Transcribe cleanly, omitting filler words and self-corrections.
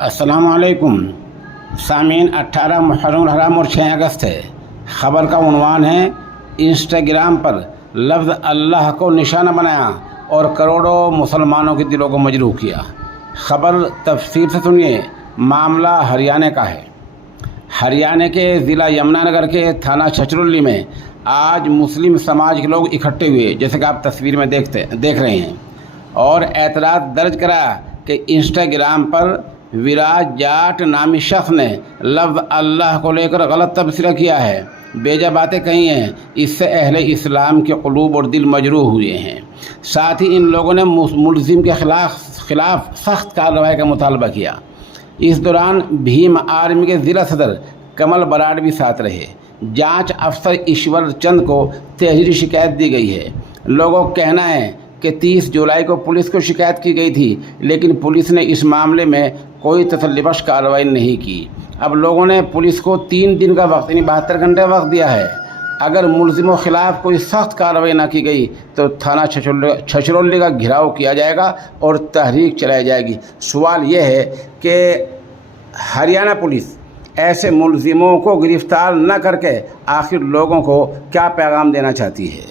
अस्सलाम वालेकुम सामीन। 18 मुहर्रम हराम और 6 अगस्त है। ख़बर का उन्वान है, इंस्टाग्राम पर लफ्ज़ अल्लाह को निशाना बनाया और करोड़ों मुसलमानों के दिलों को मजरूह किया। ख़बर तफसील से सुनिए। मामला हरियाणा का है। हरियाणा के ज़िला यमुनानगर के थाना छछरौली में आज मुस्लिम समाज के लोग इकट्ठे हुए, जैसे कि आप तस्वीर में देख रहे हैं, और एतराज़ दर्ज करा कि इंस्टाग्राम पर विराज जाट नामी शख्स ने लफ्ज़ अल्लाह को लेकर गलत तबसरा किया है, बेजा बातें कही हैं। इससे अहले इस्लाम के क़ुलूब और दिल मजरूह हुए हैं। साथ ही इन लोगों ने मुलज़िम के खिलाफ सख्त कार्रवाई का मुतालबा किया। इस दौरान भीम आर्मी के ज़िला सदर कमल बराड़ भी साथ रहे। जांच अफसर ईश्वर चंद को तहरीरी शिकायत दी गई है। लोगों का कहना है कि 30 जुलाई को पुलिस को शिकायत की गई थी, लेकिन पुलिस ने इस मामले में कोई तसल्लीबख्श कार्रवाई नहीं की। अब लोगों ने पुलिस को 3 दिन का वक्त, यानी 72 घंटे वक्त दिया है। अगर मुलजिमों के खिलाफ कोई सख्त कार्रवाई ना की गई तो थाना छछरौली का घेराव किया जाएगा और तहरीक चलाई जाएगी। सवाल यह है कि हरियाणा पुलिस ऐसे मुलजिमों को गिरफ्तार न करके आखिर लोगों को क्या पैगाम देना चाहती है।